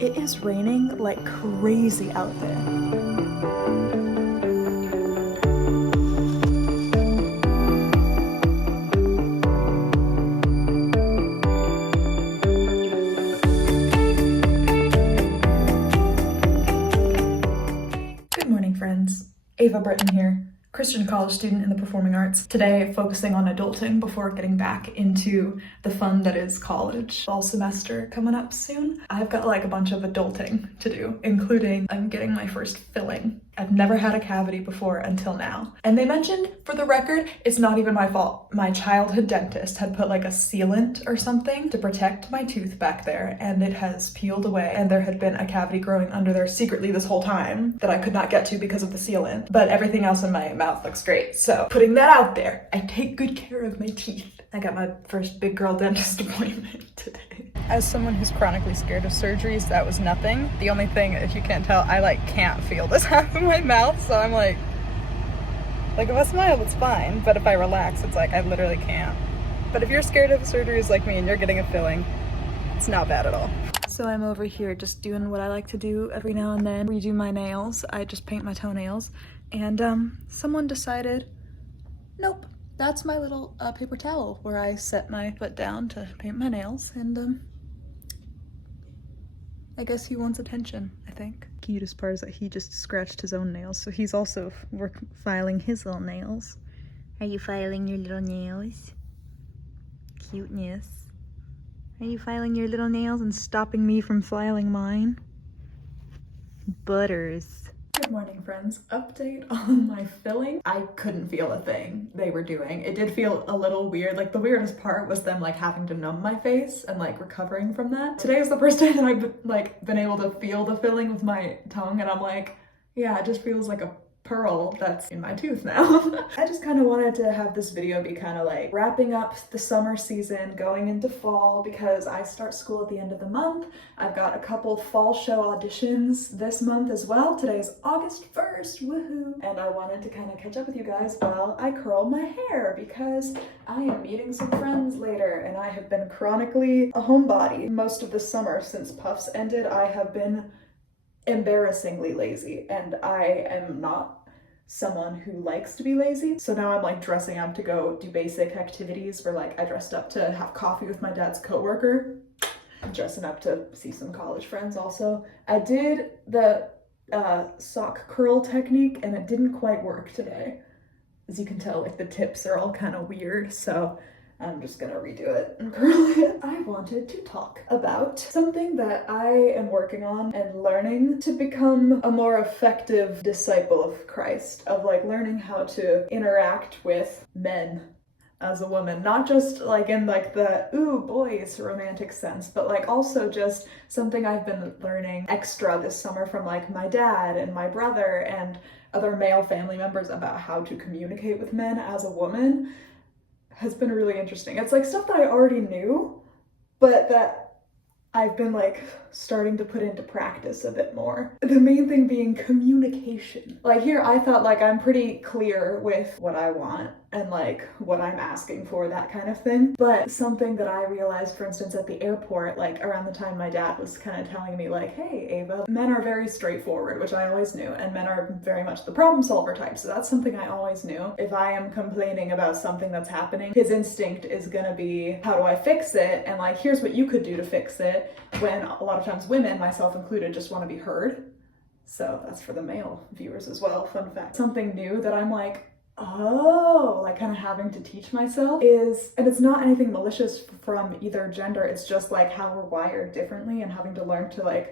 It is raining like crazy out there. Good morning, friends. Eva Britton here, Christian college student in the performing arts. Today, focusing on adulting before getting back into the fun that is college. Fall semester coming up soon. I've got like a bunch of adulting to do, including I'm getting my first filling. I've never had a cavity before until now. And they mentioned, for the record, it's not even my fault. My childhood dentist had put like a sealant or something to protect my tooth back there, and it has peeled away, and there had been a cavity growing under there secretly this whole time that I could not get to because of the sealant. But everything else in my mouth looks great. So putting that out there, I take good care of my teeth. I got my first big girl dentist appointment today. As someone who's chronically scared of surgeries, that was nothing. The only thing, if you can't tell, I can't feel this half of my mouth, so I'm like if I smile, it's fine, but if I relax, it's I literally can't. But if you're scared of surgeries like me and you're getting a filling, it's not bad at all. So I'm over here just doing what I like to do every now and then, redo my nails. I just paint my toenails, and someone decided, nope, that's my little paper towel where I set my foot down to paint my nails, and I guess he wants attention, I think. Cutest part is that he just scratched his own nails, so he's also filing his little nails. Are you filing your little nails? Cuteness. Are you filing your little nails and stopping me from filing mine? Butters. Good morning, friends. Update on my filling. I couldn't feel a thing they were doing. It did feel a little weird. The weirdest part was them having to numb my face and recovering from that. Today is the first day that I've been able to feel the filling with my tongue, and I'm yeah, it just feels like a pearl that's in my tooth now. I just kind of wanted to have this video be kind of wrapping up the summer season, going into fall, because I start school at the end of the month. I've got a couple fall show auditions this month as well. Today is August 1st, woohoo! And I wanted to kind of catch up with you guys while I curl my hair, because I am meeting some friends later, and I have been chronically a homebody most of the summer. Since Puffs ended, I have been embarrassingly lazy, and I am not someone who likes to be lazy. So now I'm dressing up to go do basic activities where I dressed up to have coffee with my dad's coworker. I'm dressing up to see some college friends also. I did the sock curl technique, and it didn't quite work today. As you can tell, the tips are all kind of weird, so I'm just gonna redo it and curl it. I wanted to talk about something that I am working on and learning to become a more effective disciple of Christ, of learning how to interact with men as a woman, not just in the ooh boys romantic sense, but also just something I've been learning extra this summer from my dad and my brother and other male family members about how to communicate with men as a woman. Has been really interesting. It's stuff that I already knew, but that I've been starting to put into practice a bit more. The main thing being communication. Here I thought I'm pretty clear with what I want and what I'm asking for, that kind of thing. But something that I realized, for instance, at the airport, around the time my dad was kind of telling me hey Ava, men are very straightforward, which I always knew, and men are very much the problem solver type. So that's something I always knew. If I am complaining about something that's happening, his instinct is gonna be, how do I fix it? And here's what you could do to fix it. When a lot of times women, myself included, just want to be heard. So that's for the male viewers as well, fun fact. Something new that I'm oh, kind of having to teach myself is, and it's not anything malicious from either gender, it's just how we're wired differently, and having to learn to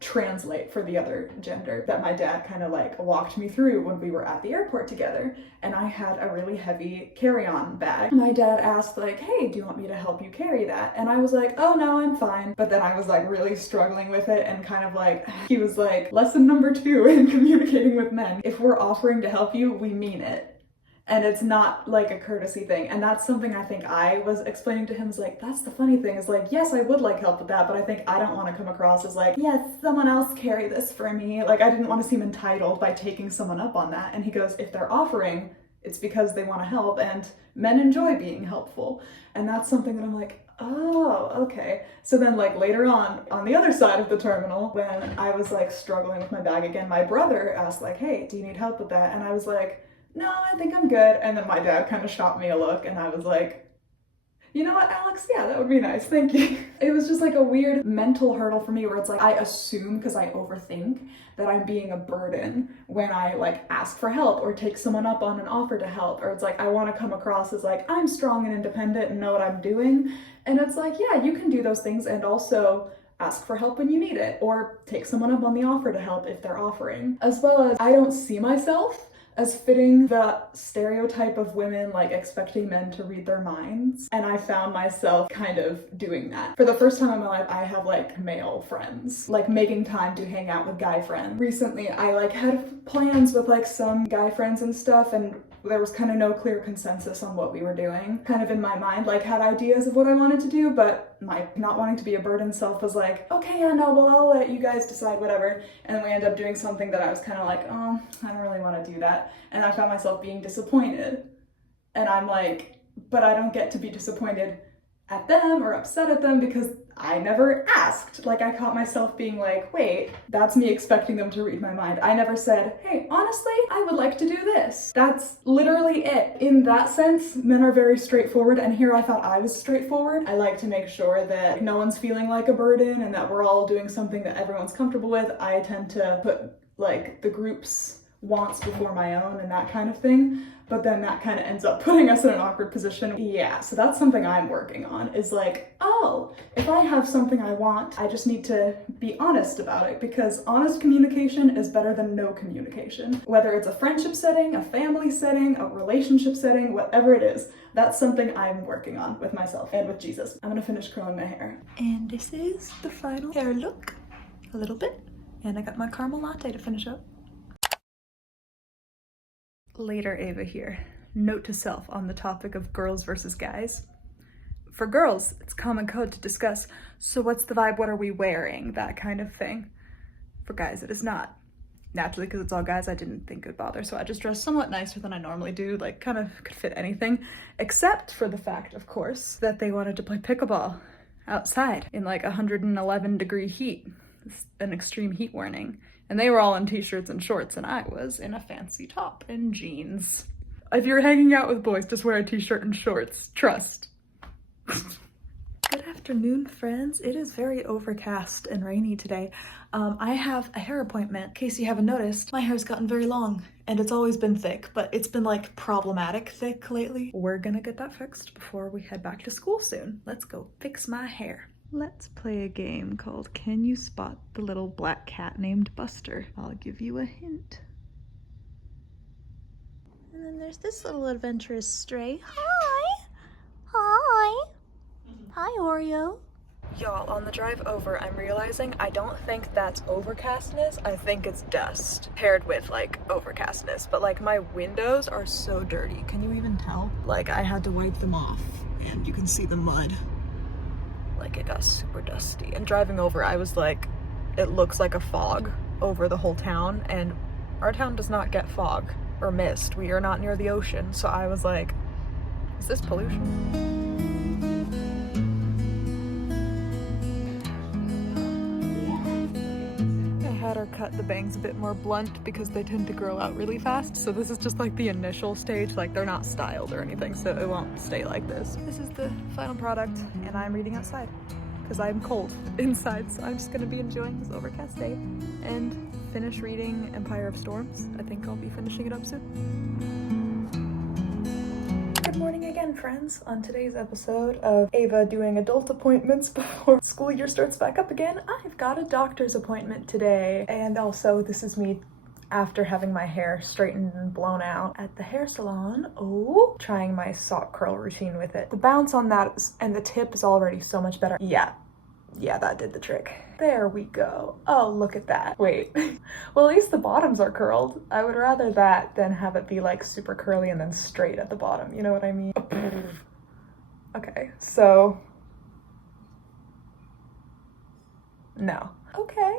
translate for the other gender, that my dad kind of walked me through when we were at the airport together, and I had a really heavy carry-on bag. My dad asked hey, do you want me to help you carry that? And I was oh no, I'm fine. But then I was really struggling with it, and kind of he was lesson number 2 in communicating with men: if we're offering to help you, we mean it. And it's not a courtesy thing. And that's something I think I was explaining to him, is that's the funny thing, is yes, I would help with that, but I think I don't want to come across as yes, someone else carry this for me. I didn't want to seem entitled by taking someone up on that. And he goes, if they're offering, it's because they want to help, and men enjoy being helpful. And that's something that I'm Oh, okay. So then like later on the other side of the terminal, when I was like struggling with my bag again, my brother asked like, hey, do you need help with that? And I was like, no, I think I'm good. And then my dad kind of shot me a look and I was like, you know what, Alex? Yeah, that would be nice. Thank you. It was just like a weird mental hurdle for me where it's like I assume because I overthink that I'm being a burden when I like ask for help or take someone up on an offer to help, or it's like I want to come across as like I'm strong and independent and know what I'm doing. And it's like, yeah, you can do those things and also ask for help when you need it, or take someone up on the offer to help if they're offering. As well as I don't see myself as fitting the stereotype of women like expecting men to read their minds. And I found myself kind of doing that. For the first time in my life, I have like male friends, like making time to hang out with guy friends. Recently, I like had plans with like some guy friends and stuff, and there was kind of no clear consensus on what we were doing. Kind of in my mind, like had ideas of what I wanted to do, but my not wanting to be a burden self was like, okay, yeah, no, well, I'll let you guys decide whatever. And then we ended up doing something that I was kind of like, oh, I don't really want to do that. And I found myself being disappointed. And I'm like, but I don't get to be disappointed at them or upset at them because I never asked. Like I caught myself being like, wait, that's me expecting them to read my mind. I never said, hey, honestly, I would like to do this. That's literally it. In that sense, men are very straightforward, and here I thought I was straightforward. I like to make sure that no one's feeling like a burden and that we're all doing something that everyone's comfortable with. I tend to put like the group's wants before my own and that kind of thing. But then that kind of ends up putting us in an awkward position. Yeah, so that's something I'm working on, is like, oh, if I have something I want, I just need to be honest about it, because honest communication is better than no communication. Whether it's a friendship setting, a family setting, a relationship setting, whatever it is, that's something I'm working on with myself and with Jesus. I'm gonna finish curling my hair. And this is the final hair look, a little bit. And I got my caramel latte to finish up. Later Ava here. Note to self on the topic of girls versus guys. For girls, it's common code to discuss, so what's the vibe, what are we wearing, that kind of thing. For guys, it is not. Naturally, because it's all guys, I didn't think it would bother, so I just dressed somewhat nicer than I normally do, like kind of could fit anything, except for the fact, of course, that they wanted to play pickleball outside in like 111-degree heat, an extreme heat warning. And they were all in t-shirts and shorts, and I was in a fancy top and jeans. If you're hanging out with boys, just wear a t-shirt and shorts. Trust. Good afternoon, friends. It is very overcast and rainy today. I have a hair appointment. In case you haven't noticed, my hair's gotten very long, and it's always been thick, but it's been like problematic thick lately. We're gonna get that fixed before we head back to school soon. Let's go fix my hair. Let's play a game called Can You Spot the Little Black Cat Named Buster? I'll give you a hint. And then there's this little adventurous stray. Hi! Hi! Hi, Oreo. Y'all, on the drive over, I'm realizing I don't think that's overcastness. I think it's dust paired with like overcastness. But like my windows are so dirty. Can you even tell? Like I had to wipe them off and you can see the mud. Like it got super dusty. And driving over, I was like, it looks like a fog over the whole town, and our town does not get fog or mist. We are not near the ocean. So I was like, is this pollution? I had her cut the bangs a bit more blunt because they tend to grow out really fast. So this is just like the initial stage, like they're not styled or anything, so it won't stay like this. This is the final product, and I'm reading outside because I'm cold inside, so I'm just gonna be enjoying this overcast day and finish reading Empire of Storms. I think I'll be finishing it up soon. Good morning again, friends. On today's episode of Ava doing adult appointments before school year starts back up again, I've got a doctor's appointment today. And also, this is me after having my hair straightened and blown out at the hair salon. Oh, trying my sock curl routine with it. The bounce on that and the tip is already so much better. Yeah, that did the trick. There we go. Oh, look at that. Wait. Well, at least the bottoms are curled. I would rather that than have it be like super curly and then straight at the bottom. You know what I mean? Okay, so no. Okay.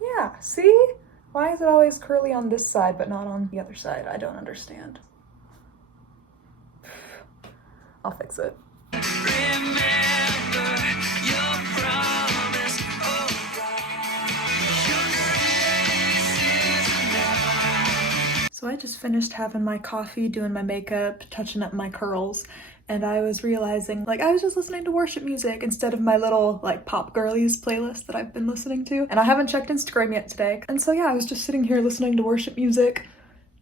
Yeah, see? Why is it always curly on this side but not on the other side? I don't understand. I'll fix it. Remember just finished having my coffee, doing my makeup, touching up my curls, and I was realizing, like, I was just listening to worship music instead of my little, like, pop girlies playlist that I've been listening to, and I haven't checked Instagram yet today. And so yeah, I was just sitting here listening to worship music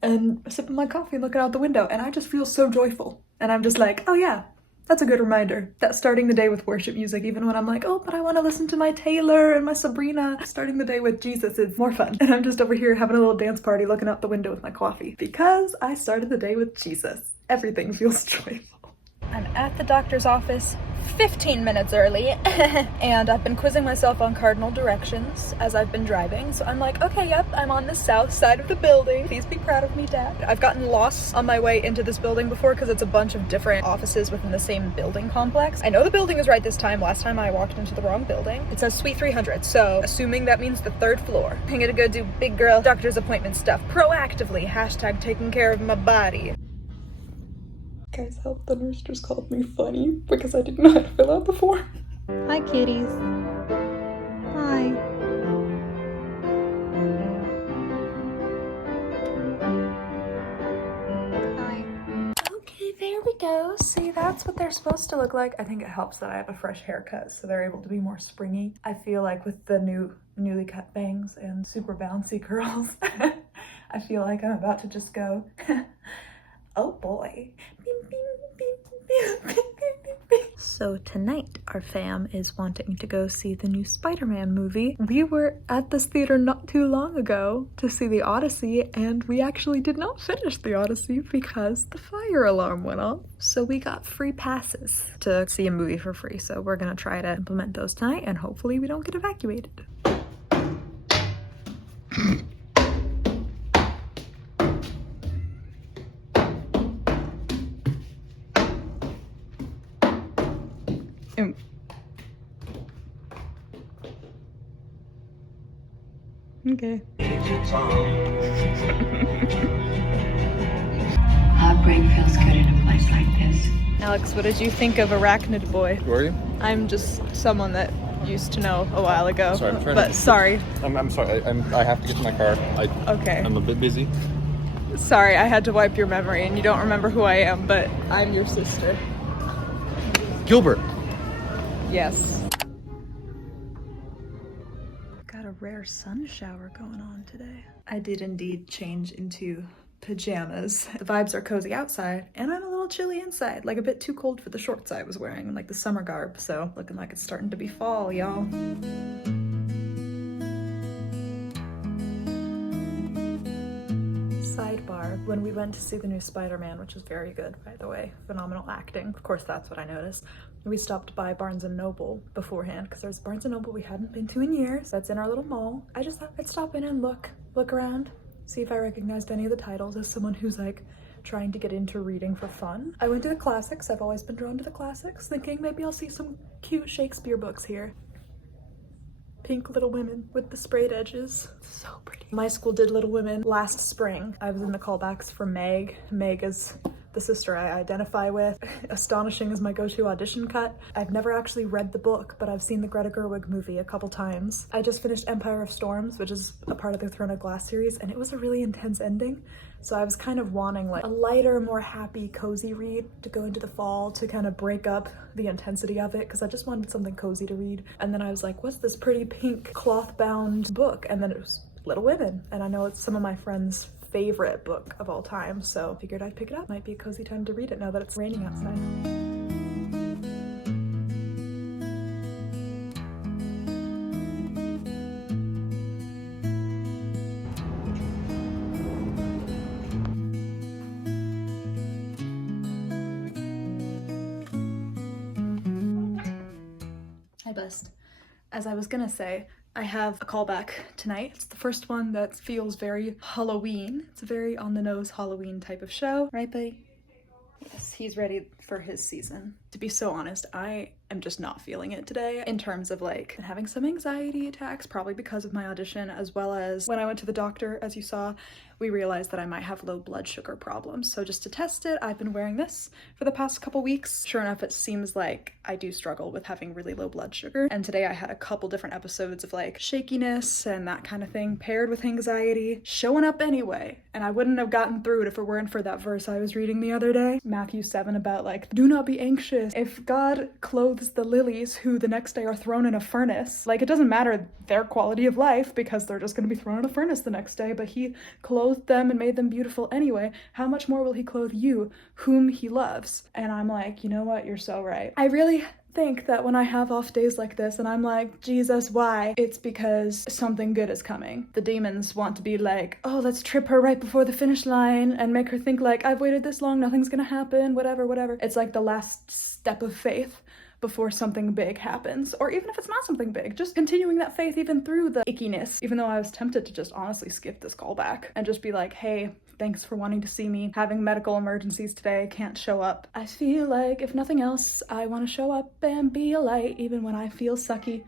and sipping my coffee, looking out the window, and I just feel so joyful. And I'm just like, oh yeah, that's a good reminder that starting the day with worship music, even when I'm like, oh, but I want to listen to my Taylor and my Sabrina, starting the day with Jesus is more fun. And I'm just over here having a little dance party looking out the window with my coffee because I started the day with Jesus. Everything feels joyful. I'm at the doctor's office 15 minutes early and I've been quizzing myself on cardinal directions as I've been driving. So I'm like, okay, yep, I'm on the south side of the building. Please be proud of me, Dad. I've gotten lost on my way into this building before because it's a bunch of different offices within the same building complex. I know the building is right this time. Last time I walked into the wrong building. It says Suite 300, so assuming that means the 3rd floor. I'm gonna go do big girl doctor's appointment stuff proactively. Hashtag taking care of my body. Guys, help, the nurse just called me funny because I didn't know how to fill out the form. Hi, kitties. Hi. Hi. Okay, there we go. See, that's what they're supposed to look like. I think it helps that I have a fresh haircut, so they're able to be more springy. I feel like with the newly cut bangs and super bouncy curls, I feel like I'm about to just go, oh boy. So tonight, our fam is wanting to go see the new Spider-Man movie. We were at this theater not too long ago to see the Odyssey, and we actually did not finish the Odyssey because the fire alarm went off. So we got free passes to see a movie for free. So we're gonna try to implement those tonight, and hopefully we don't get evacuated. Okay. Heartbreak feels good in a place like this. Alex, what did you think of Arachnid Boy? Who are you? I'm just someone that used to know a while ago. Sorry, I'm trying but to... sorry. I'm sorry. I have to get to my car. Okay. I'm a bit busy. Sorry, I had to wipe your memory and you don't remember who I am, but I'm your sister. Gilbert. Yes. Got a rare sun shower going on today. I did indeed change into pajamas. The vibes are cozy outside and I'm a little chilly inside, like a bit too cold for the shorts I was wearing, like the summer garb. So looking like it's starting to be fall, y'all. Sidebar, when we went to see the new Spider-Man, which was very good, by the way, phenomenal acting, of course that's what I noticed, we stopped by Barnes & Noble beforehand because there's Barnes & Noble we hadn't been to in years. That's in our little mall. I just thought I'd stop in and look around, see if I recognized any of the titles as someone who's like trying to get into reading for fun. I went to the classics. I've always been drawn to the classics, thinking maybe I'll see some cute Shakespeare books here. Pink Little Women with the sprayed edges. So pretty. My school did Little Women last spring. I was in the callbacks for Meg. Meg is the sister I identify with. Astonishing is my go-to audition cut. I've never actually read the book, but I've seen the Greta Gerwig movie a couple times. I just finished Empire of Storms, which is a part of the Throne of Glass series, and it was a really intense ending. So I was kind of wanting like a lighter, more happy, cozy read to go into the fall to kind of break up the intensity of it, because I just wanted something cozy to read. And then I was like, what's this pretty pink cloth-bound book? And then it was Little Women, and I know it's some of my friends' favorite book of all time, so figured I'd pick it up. Might be a cozy time to read it now that it's raining outside. Hi, best. As I was gonna say, I have a callback tonight. It's the first one that feels very Halloween. It's a very on-the-nose Halloween type of show. Right, buddy? Yes, he's ready for his season. To be so honest, I am just not feeling it today in terms of like having some anxiety attacks, probably because of my audition, as well as when I went to the doctor, as you saw, we realized that I might have low blood sugar problems. So just to test it, I've been wearing this for the past couple weeks. Sure enough, it seems like I do struggle with having really low blood sugar. And today I had a couple different episodes of like shakiness and that kind of thing paired with anxiety showing up anyway. And I wouldn't have gotten through it if it weren't for that verse I was reading the other day, Matthew 7, about like, do not be anxious. If God clothes the lilies who the next day are thrown in a furnace, like it doesn't matter their quality of life because they're just going to be thrown in a furnace the next day, but he clothed them and made them beautiful anyway. How much more will he clothe you, whom he loves? And I'm like, you know what? You're so right. I really think that when I have off days like this and I'm like, Jesus, why? It's because something good is coming. The demons want to be like, oh, let's trip her right before the finish line and make her think like, I've waited this long, nothing's gonna happen, whatever. It's like the last step of faith before something big happens, or even if it's not something big, just continuing that faith even through the ickiness, even though I was tempted to just honestly skip this callback and just be like, hey, thanks for wanting to see me, having medical emergencies today, can't show up. I feel like, if nothing else, I want to show up and be a light even when I feel sucky.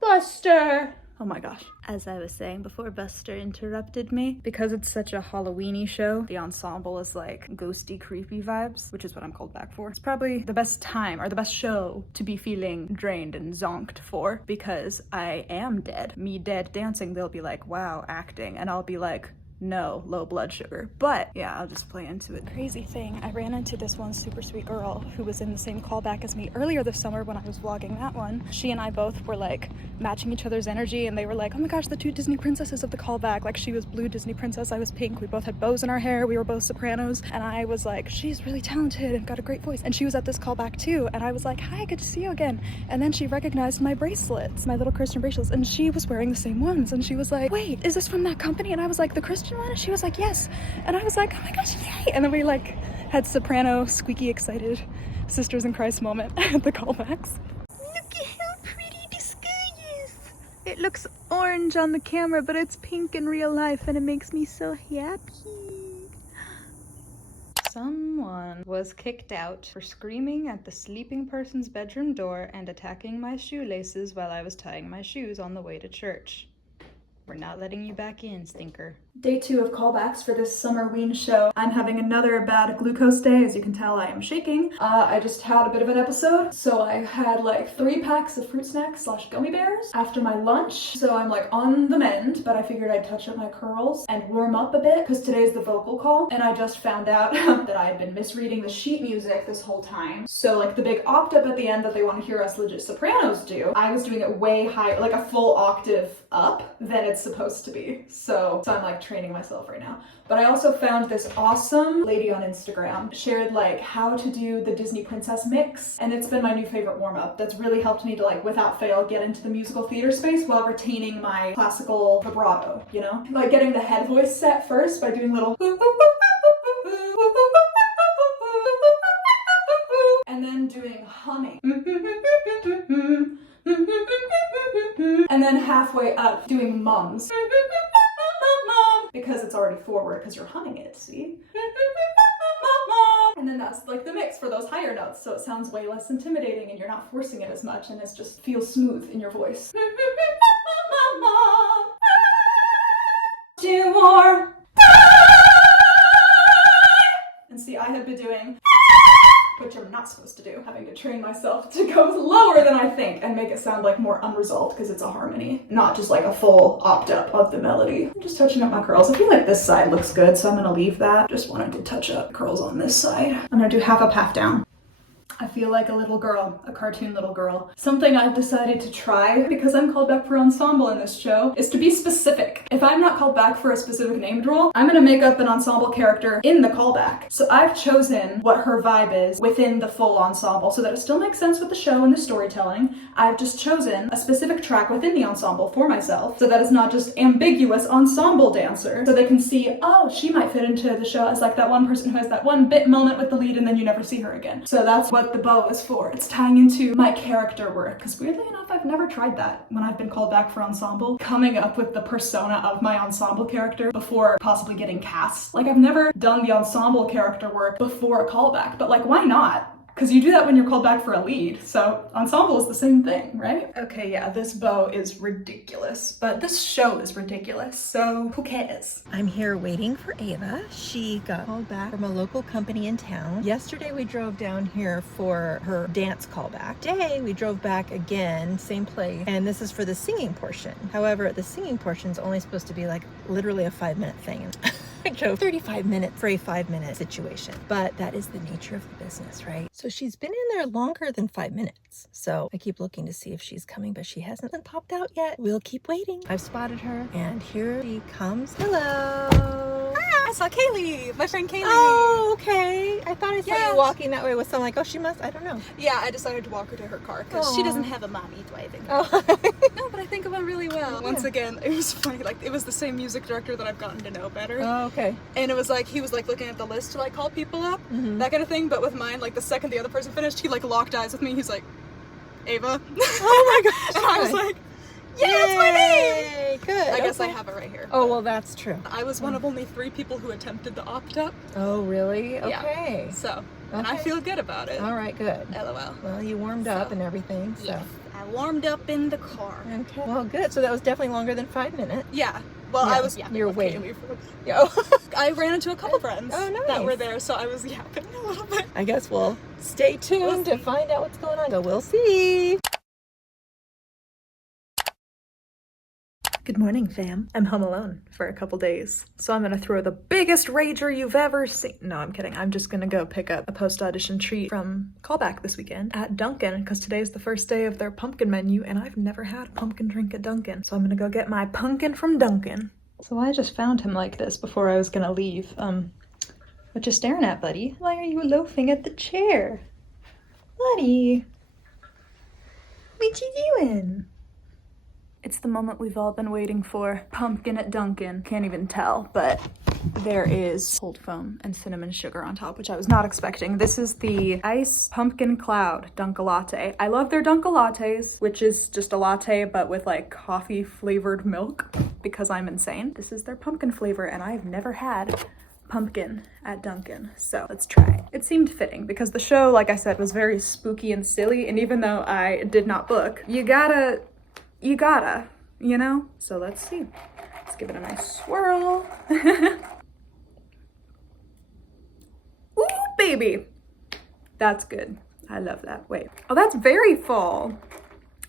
Buster! Oh my gosh. As I was saying before Buster interrupted me, because it's such a Halloween-y show, the ensemble is like ghosty, creepy vibes, which is what I'm called back for. It's probably the best time or the best show to be feeling drained and zonked for, because I am dead. Me dead dancing, they'll be like, wow, acting, and I'll be like, no, low blood sugar. But yeah, I'll just play into it. Crazy thing, I ran into this one super sweet girl who was in the same callback as me earlier this summer when I was vlogging that one. She and I both were like matching each other's energy, and they were like, oh my gosh, the two Disney princesses of the callback. Like, she was blue Disney princess, I was pink. We both had bows in our hair, we were both sopranos, and I was like, she's really talented and got a great voice. And she was at this callback too, and I was like, hi, good to see you again. And then she recognized my bracelets, my little Christian bracelets, and she was wearing the same ones, and she was like, wait, is this from that company? And I was like, the Christian one? And she was like, yes. And I was like, oh my gosh, yay! And then we like had soprano, squeaky, excited sisters in Christ moment at the callbacks. Look at how pretty the sky is. It looks orange on the camera, but it's pink in real life, and it makes me so happy. Someone was kicked out for screaming at the sleeping person's bedroom door and attacking my shoelaces while I was tying my shoes on the way to church. We're not letting you back in, stinker. Day 2 of callbacks for this Summerween show. I'm having another bad glucose day. As you can tell, I am shaking. I just had a bit of an episode. So I had like 3 packs of fruit snacks / gummy bears after my lunch. So I'm like on the mend, but I figured I'd touch up my curls and warm up a bit because today's the vocal call. And I just found out that I had been misreading the sheet music this whole time. So like the big octave at the end that they want to hear us legit sopranos do, I was doing it way higher, like a full octave up than it's supposed to be. So I'm like training myself right now. But I also found this awesome lady on Instagram shared like how to do the Disney princess mix, and it's been my new favorite warm-up. That's really helped me to like without fail get into the musical theater space while retaining my classical vibrato, you know? Like getting the head voice set first by doing little and then doing humming. And then halfway up doing mums. Because it's already forward because you're humming it, see? And then that's like the mix for those higher notes, so it sounds way less intimidating and you're not forcing it as much and it just feels smooth in your voice. Do more. And see, I have been doing, which I'm not supposed to do, having to train myself to go lower than I think and make it sound like more unresolved because it's a harmony, not just like a full opt up of the melody. I'm just touching up my curls. I feel like this side looks good, so I'm gonna leave that. Just wanted to touch up curls on this side. I'm gonna do half up, half down. I feel like a little girl, a cartoon little girl. Something I've decided to try, because I'm called back for ensemble in this show, is to be specific. If I'm not called back for a specific named role, I'm gonna make up an ensemble character in the callback. So I've chosen what her vibe is within the full ensemble so that it still makes sense with the show and the storytelling. I've just chosen a specific track within the ensemble for myself so that it's not just ambiguous ensemble dancer, so they can see, oh, she might fit into the show as like that one person who has that one bit moment with the lead and then you never see her again. So that's what the bow is for. It's tying into my character work, because weirdly enough, I've never tried that when I've been called back for ensemble, coming up with the persona of my ensemble character before possibly getting cast. Like, I've never done the ensemble character work before a callback, but like, why not? Because you do that when you're called back for a lead. So ensemble is the same thing, right? Okay, yeah, this bow is ridiculous, but this show is ridiculous, so who cares? I'm here waiting for Ava. She got called back from a local company in town. Yesterday we drove down here for her dance callback. Today we drove back again, same place, and this is for the singing portion. However, the singing portion is only supposed to be like literally a 5-minute thing. I drove 35 minutes for a 5-minute situation, but that is the nature of the business, right? So she's been in there longer than 5 minutes. So I keep looking to see if she's coming, but she hasn't been popped out yet. We'll keep waiting. I've spotted her and here she comes. Hello. I saw Kaylee, my friend Kaylee. Oh, okay. I thought I saw you walking that way with someone like, oh, she must, I don't know. Yeah, I decided to walk her to her car because she doesn't have a mommy driving. Oh. No, but I think it went really well. Once again, it was funny, like it was the same music director that I've gotten to know better. Oh, okay. And it was like, he was like looking at the list to like call people up, that kind of thing. But with mine, like the second the other person finished, he like locked eyes with me. He's like, Ava. Oh my gosh. And I was like, yeah, that's my name. Good. I guess I have it right here. Oh, well, that's true. I was one of only 3 people who attempted the opt-up. Oh, really? Yeah. Okay. So, and I feel good about it. All right, good. LOL. Well, you warmed up and everything, so. Yeah. I warmed up in the car. Okay. Well, good. So that was definitely longer than 5 minutes. Yeah. Well, Yeah, I was you're with waiting. Kaylee for- Yeah. I ran into a couple friends Oh, that were nice. there, so I was yapping a little bit. I guess we'll stay tuned to find out what's going on. So we'll see. Good morning, fam. I'm home alone for a couple days, so I'm gonna throw the biggest rager you've ever seen. No, I'm kidding. I'm just gonna go pick up a post-audition treat from Callback this weekend at Dunkin', because today's the first day of their pumpkin menu, and I've never had a pumpkin drink at Dunkin', so I'm gonna go get my pumpkin from Dunkin'. So I just found him like this before I was gonna leave. What you staring at, buddy? Why are you loafing at the chair? Buddy! What you doing? It's the moment we've all been waiting for. Pumpkin at Dunkin'. Can't even tell, but there is cold foam and cinnamon sugar on top, which I was not expecting. This is the Ice Pumpkin Cloud Dunka Latte. I love their Dunka Lattes, which is just a latte, but with like coffee flavored milk, because I'm insane. This is their pumpkin flavor, and I've never had pumpkin at Dunkin', so let's try it. It seemed fitting because the show, like I said, was very spooky and silly, and even though I did not book, you gotta, you know? So let's see. Let's give it a nice swirl. Ooh, baby. That's good. I love that. Wait. Oh, that's very fall.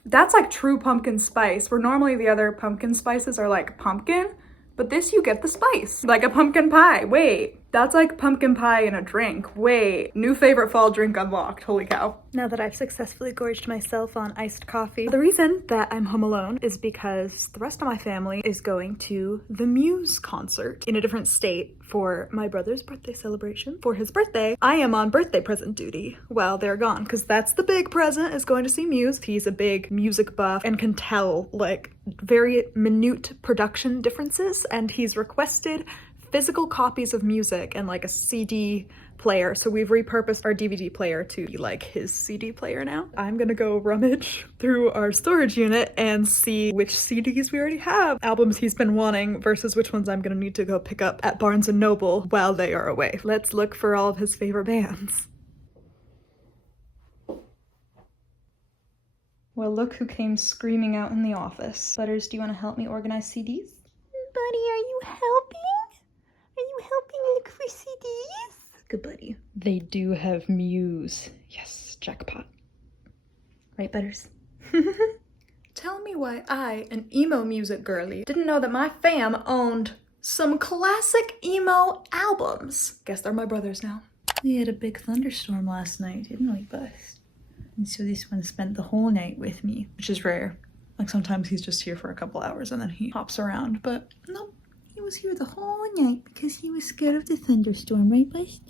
That's like true pumpkin spice, where normally the other pumpkin spices are like pumpkin, but this you get the spice. Like a pumpkin pie. Wait. That's like pumpkin pie in a drink. Wait, new favorite fall drink unlocked. Holy cow. Now that I've successfully gorged myself on iced coffee, the reason that I'm home alone is because the rest of my family is going to the Muse concert in a different state for my brother's birthday celebration. For his birthday, I am on birthday present duty while they're gone, because that's the big present, is going to see Muse. He's a big music buff and can tell like very minute production differences, and he's requested physical copies of music and like a CD player. So we've repurposed our DVD player to be like his CD player now. I'm gonna go rummage through our storage unit and see which CDs we already have, albums he's been wanting versus which ones I'm gonna need to go pick up at Barnes & Noble while they are away. Let's look for all of his favorite bands. Well, look who came screaming out in the office. Butters, do you want to help me organize CDs? Buddy, are you helping? Are you helping look for CDs? Good buddy. They do have Muse. Yes, jackpot. Right, Butters? Tell me why I, an emo music girly, didn't know that my fam owned some classic emo albums. Guess they're my brothers now. We had a big thunderstorm last night, didn't we, Bust? And so this one spent the whole night with me, which is rare. Like sometimes he's just here for a couple hours and then he hops around, but nope. He was here the whole night because he was scared of the thunderstorm, right, Bust?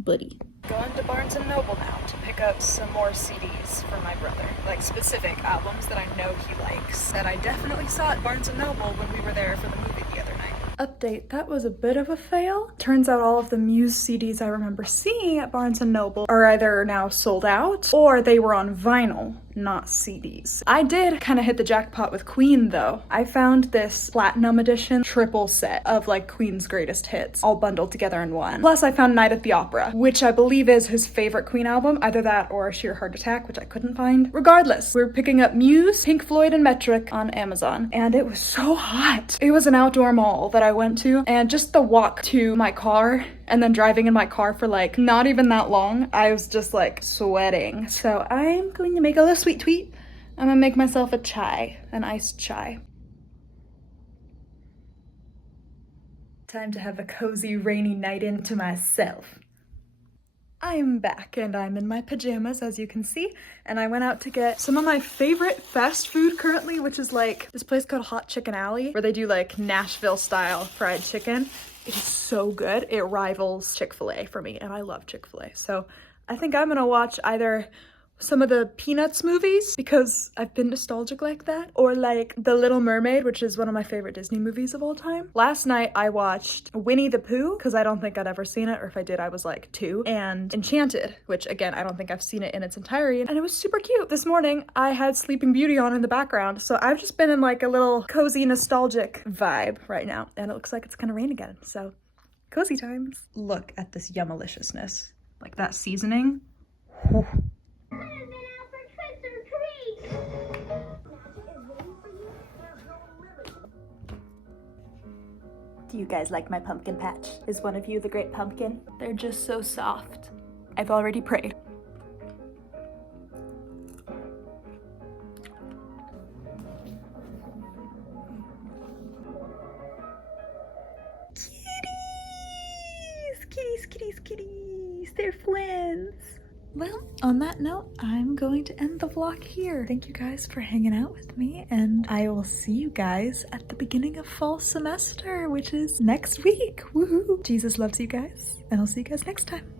Buddy. Going to Barnes & Noble now to pick up some more CDs for my brother. Like specific albums that I know he likes, that I definitely saw at Barnes & Noble when we were there for the movie the other night. Update, that was a bit of a fail. Turns out all of the Muse CDs I remember seeing at Barnes & Noble are either now sold out or they were on vinyl. not CDs. I did kind of hit the jackpot with Queen though. I found this platinum edition triple set of like Queen's greatest hits all bundled together in one. Plus I found Night at the Opera, which I believe is his favorite Queen album, either that or Sheer Heart Attack, which I couldn't find. Regardless, we're picking up Muse, Pink Floyd, and Metric on Amazon, and it was so hot. It was an outdoor mall that I went to, and just the walk to my car and then driving in my car for like not even that long, I was just like sweating. So I'm going to make a little sweet tweet. I'm gonna make myself a chai, an iced chai. Time to have a cozy rainy night in to myself. I'm back and I'm in my pajamas, as you can see, and I went out to get some of my favorite fast food currently, which is like this place called Hot Chicken Alley, where they do like Nashville style fried chicken. It is so good. It rivals Chick-fil-A for me, and I love Chick-fil-A. So I think I'm gonna watch either some of the Peanuts movies, because I've been nostalgic like that, or like The Little Mermaid, which is one of my favorite Disney movies of all time. Last night I watched Winnie the Pooh, because I don't think I'd ever seen it, or if I did I was like 2, and Enchanted, which again I don't think I've seen it in its entirety, and it was super cute. This morning I had Sleeping Beauty on in the background, so I've just been in like a little cozy nostalgic vibe right now, and it looks like it's gonna rain again, so cozy times. Look at this yummaliciousness. Like that seasoning. Do you guys like my pumpkin patch? Is one of you the great pumpkin? They're just so soft. I've already prayed. Kitties, kitties, kitties. They're twins. Well, on that note, I'm going to end the vlog here. Thank you guys for hanging out with me, and I will see you guys at the beginning of fall semester, which is next week. Woohoo! Jesus loves you guys, and I'll see you guys next time.